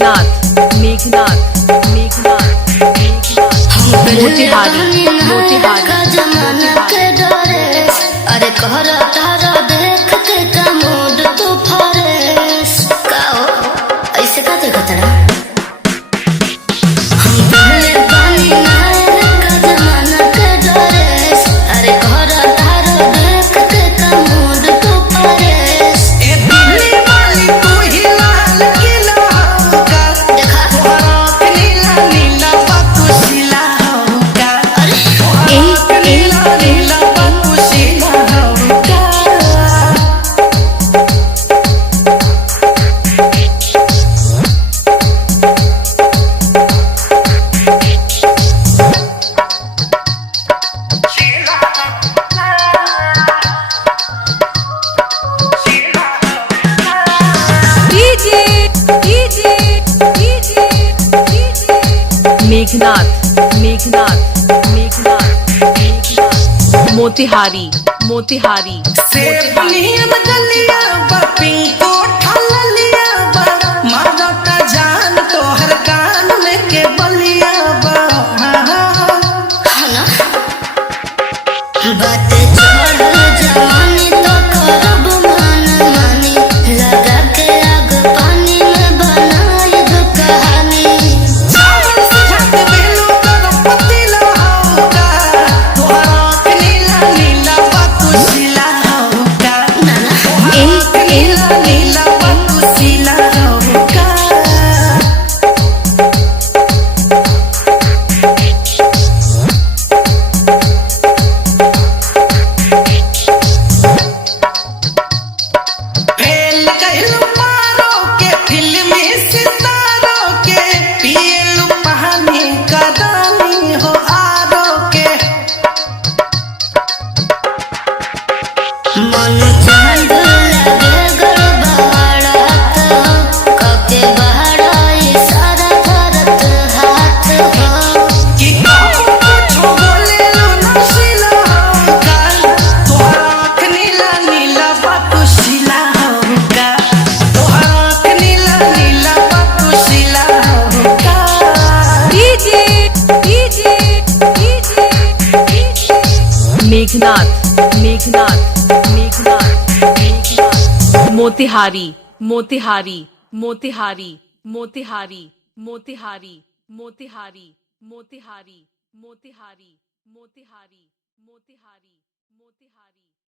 मेघनाथ मेघनाथ मेघनाथ मेघनाथ मोतिहारी मोतिहारी मोतिहारी। अरे कहरा तारा देख के कमोड तू फरेस का हो ऐसे का देखा तारा हम पहले पानी नायर का जमाना के डरेस। अरे कहरा तारा देख के कमोड तू फरेस ए दिल्ली वाली तू ही लाल किला होगा देखा तोहरा नीला नीला बकुशिला होगा तोहरा नीला नीला बकुशिला होगा। मेघनाथ मेघनाथ मेघनाथ मेघनाथ मोतिहारी मोतिहारी सेबनियन गलिया बपी को ठललिया बा मारा का जान तोहर कान में के बलिया बा। खाना बात चढ़ल जवानी तो करब मन मानी लगा के आग पानी में बनाई दो कहानी। चावल से झट बेलू कर पतीला होगा तोहरा नीला नीला बकुशिला होगा तोहरा नीला नीला बकुशिला होगा। फेल गइल मारो के फिल्मी सितारों के पियलू पानी का रानी हो आरो के मन चांद लगे गड़बड़ा तो कके बहरा इशारा करत हाथ हो। कि कबो कुछो बोलेलू नशीला होगा तोहरा नीला नीला बकुशिला होगा तोहरा नीला नीला बकुशिला होगा। मेघनाथ मेघनाथ मेघनाथ मेघनाथ मोतिहारी मोतिहारी मोतिहारी मोतिहारी मोतिहारी मोतिहारी मोतिहारी मोतिहारी मोतिहारी मोतिहारी मोतिहारी।